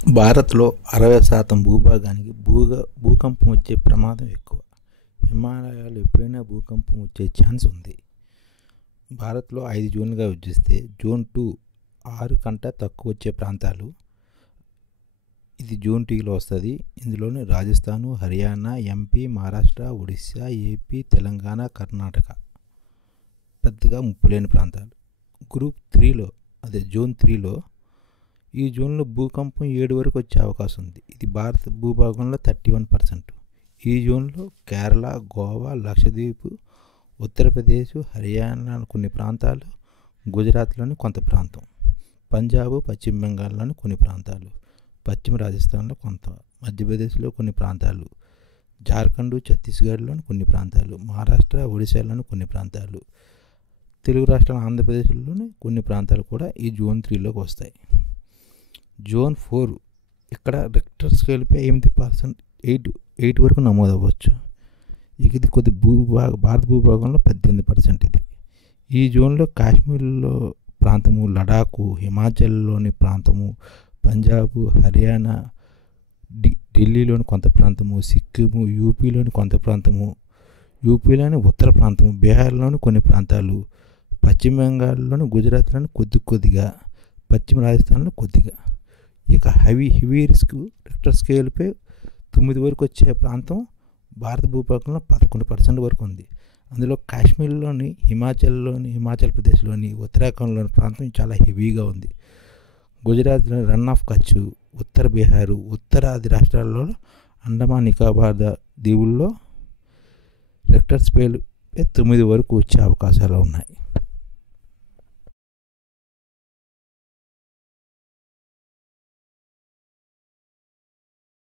భారత్లో 60% భూభాగానికి భూకంపం వచ్చే ప్రమాదం ఎక్కువ. హిమాలయాల్లో ఎప్పుడైనా భూకంపం వచ్చే ఛాన్స్ ఉంది. భారత్లో 5 జోన్లుగా విభజిస్తే జోన్ 2 6 కంటే తక్కువ వచ్చే ప్రాంతాలు. ఇది జోన్ 2లో వస్తుంది. ఇందులోని రాజస్థాను, హర్యానా, ఎంపీ, మహారాష్ట్ర, ఒడిశా, ఏపీ, తెలంగాణ, కర్ణాటక పెద్దగా ముప్పు లేని ప్రాంతాలు. గ్రూప్ 3లో అదే జోన్ 3లో ఈ జోన్లో భూకంపం 7 వరకు వచ్చే అవకాశం ఉంది. ఇది భారత భూభాగంలో 31%. ఈ జోన్లో కేరళ, గోవా, లక్షద్వీప్, ఉత్తరప్రదేశ్, హర్యానా కొన్ని ప్రాంతాలు, గుజరాత్లోని కొంత ప్రాంతం, పంజాబ్, పశ్చిమ బెంగాల్లోని కొన్ని ప్రాంతాలు, పశ్చిమ రాజస్థాన్లో కొంత, మధ్యప్రదేశ్లో కొన్ని ప్రాంతాలు, జార్ఖండ్, ఛత్తీస్గఢ్లోని కొన్ని ప్రాంతాలు, మహారాష్ట్ర, ఒడిశాలోని కొన్ని ప్రాంతాలు, తెలుగు రాష్ట్రాల ఆంధ్రప్రదేశ్లోని కొన్ని ప్రాంతాలు కూడా ఈ జోన్ 3లోకి వస్తాయి. జోన్ 4 ఇక్కడ రిక్టర్ స్కేల్పై 8 వరకు నమోదవ్వచ్చు. ఇది కొద్ది భారత భూభాగంలో 18%. ఇది ఈ జోన్లో కాశ్మీర్లో ప్రాంతము, లడాకు, హిమాచల్లోని ప్రాంతము, పంజాబ్, హర్యానా, ఢిల్లీలోని కొంత ప్రాంతము, సిక్కిము, యూపీలోని కొంత ప్రాంతము, యూపీలోని ఉత్తర ప్రాంతము, బీహార్లోని కొన్ని ప్రాంతాలు, పశ్చిమ బెంగాల్లోని, గుజరాత్లోని కొద్దిగా, పశ్చిమ రాజస్థాన్లో కొద్దిగా. ఇక హెవీ రిస్క్ రిక్టర్ స్కేల్పై 9 వరకు వచ్చే ప్రాంతం భారత భూభాగంలో 11% వరకు ఉంది. అందులో కాశ్మీర్లోని, హిమాచల్ ప్రదేశ్లోని, ఉత్తరాఖండ్లోని ప్రాంతం చాలా హెవీగా ఉంది. గుజరాత్లోని రన్ ఆఫ్ కచ్, ఉత్తర బీహారు, ఉత్తరాది రాష్ట్రాల్లో, అండమాన్ నికోబార్ దీవుల్లో రిక్టర్ స్కేల్పై 9 వరకు వచ్చే అవకాశాలు ఉన్నాయి.